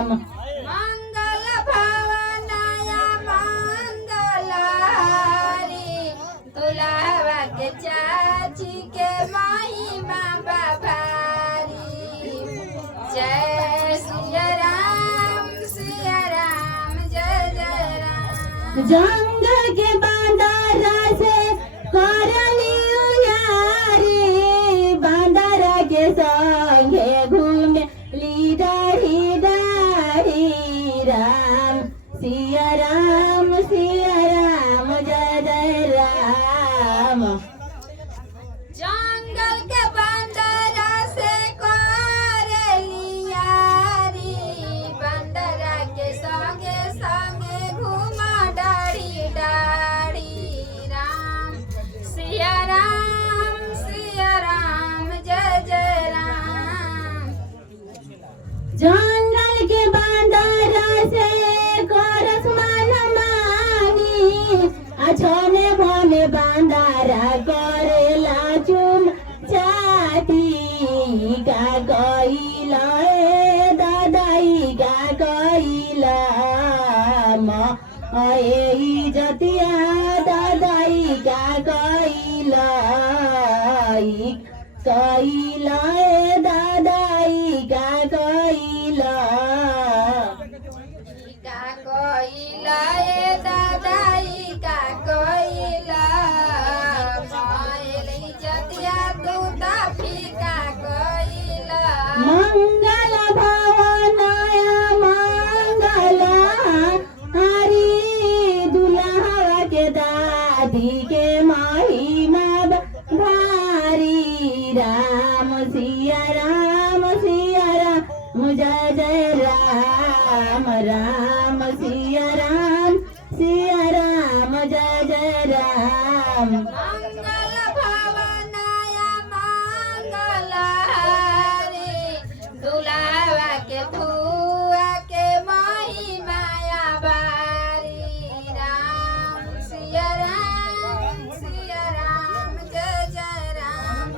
राम मंगल भवनाय मंगलारी दुल्हा के चाची के महिमा बभारी जय सिया राम जय जय राम जंगल के बांदरा से करली उयारी बांदरा के संगे घूमे ली दाढ़ी दाढ़ी राम सिया राम जय जय राम जंगल के बंदरा से करलियारी बंदरा के संगे संगे घुमा डाड़ी डाड़ी राम सिया राम जय जय राम जंगल के बांदरा से करस मन मानी अछने भने बांदरा करेला चुम चाटी का गइला ए दादाई का गइला म एही जतिया दादाई का गइला कइला ए दादाई का कइला का कोइला ए दादाई का कोइला मायली जतिया तू फीका कोइला मंगल भवनाय मंगल हरि दुल्हा के दादी के महिमा भारी राम सिया राम जय जय राम सिया राम जय जय राम मंगल भवनाय मंगलारी दुल्हा के फुआ के महिमाया बारी राम सिया राम जय जय राम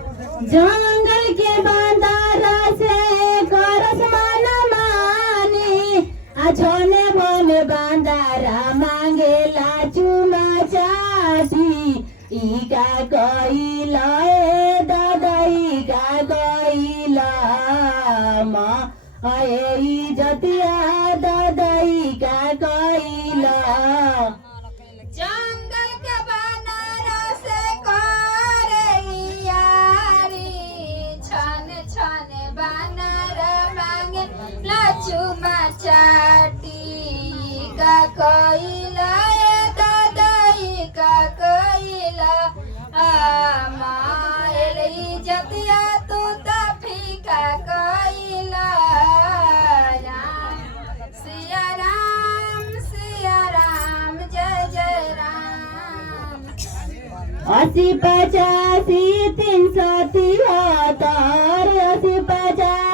जंगल के बांदरा से करस मन मानी अछने भने बांदरा मांगेला चुमा चाटी इका कइला ए दादाई का कइला म एही जतिया दादाई का कइला जंगल के बानरा से करलियारी छन छन बानर मांगे लचुमा चाटी का कोइला ए दादाई का कोइला मायली जतिया तू फीका कोइला राम सिया राम जय जय राम 80 85 330